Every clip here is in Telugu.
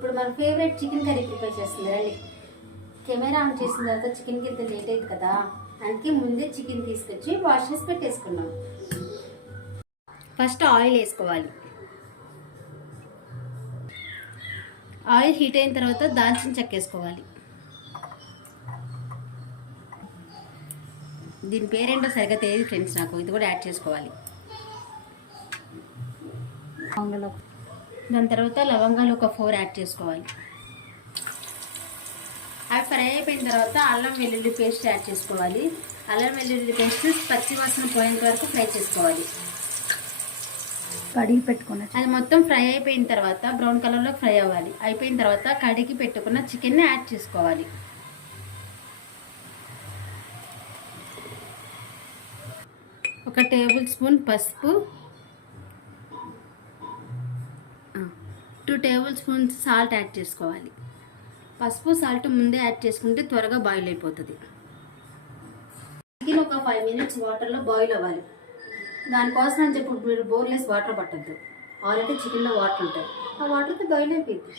ఇప్పుడు మన ఫేవరెట్ చికెన్ కర్రీ ప్రిపేర్ చేస్తుంది రండి. కెమెరా ఆన్ చేసిన తర్వాత చికెన్కి ఇంత లేట్ అయింది కదా, అందుకే ముందే చికెన్ తీసుకొచ్చి వాష్ చేసి పెట్టేసుకున్నాం. ఫస్ట్ ఆయిల్ వేసుకోవాలి. ఆయిల్ హీట్ అయిన తర్వాత దాల్చిన చెక్క వేసుకోవాలి. దీని పేరేంటో సరిగ్గా తెలియదు ఫ్రెండ్స్ నాకు, ఇది కూడా యాడ్ చేసుకోవాలి. దాని తర్వాత లవంగాలు ఒక 4 యాడ్ చేసుకోవాలి. అవి ఫ్రై అయిపోయిన తర్వాత అల్లం వెల్లుల్లి పేస్ట్ యాడ్ చేసుకోవాలి. అల్లం వెల్లుల్లి పేస్ట్ పచ్చి వాసన పోయేంత వరకు ఫ్రై చేసుకోవాలి. కడిగి పెట్టుకున్న అది మొత్తం ఫ్రై అయిపోయిన తర్వాత బ్రౌన్ కలర్లో ఫ్రై అవ్వాలి. అయిపోయిన తర్వాత కడిగి పెట్టుకున్న చికెన్ని యాడ్ చేసుకోవాలి. ఒక టేబుల్ స్పూన్ పసుపు, 2 టేబుల్ స్పూన్స్ సాల్ట్ యాడ్ చేసుకోవాలి. పసుపు సాల్ట్ ముందే యాడ్ చేసుకుంటే త్వరగా బాయిల్ అయిపోతుంది. చికెన్ ఒక 5 మినిట్స్ వాటర్లో బాయిల్ అవ్వాలి. దానికోసం అని చెప్పి మీరు బోర్లెస్ వాటర్ పట్టద్దు, ఆల్రెడీ చికెన్లో వాటర్ ఉంటాయి, ఆ వాటర్తో బాయిల్ అయిపోయింది.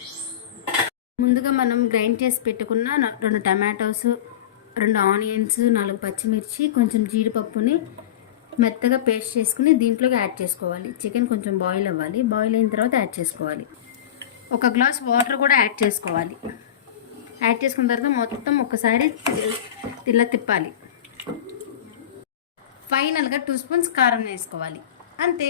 ముందుగా మనం గ్రైండ్ చేసి పెట్టుకున్న 2 టమాటోస్, 2 ఆనియన్స్, 4 పచ్చిమిర్చి, కొంచెం జీడిపప్పుని మెత్తగా పేస్ట్ చేసుకుని దీంట్లోకి యాడ్ చేసుకోవాలి. చికెన్ కొంచెం బాయిల్ అవ్వాలి. బాయిల్ అయిన తర్వాత యాడ్ చేసుకోవాలి. 1 గ్లాస్ వాటర్ కూడా యాడ్ చేసుకోవాలి. యాడ్ చేసుకున్న తర్వాత మొత్తం ఒకసారి ఇలా తిప్పాలి. ఫైనల్గా 2 స్పూన్స్ కారం వేసుకోవాలి. అంతే.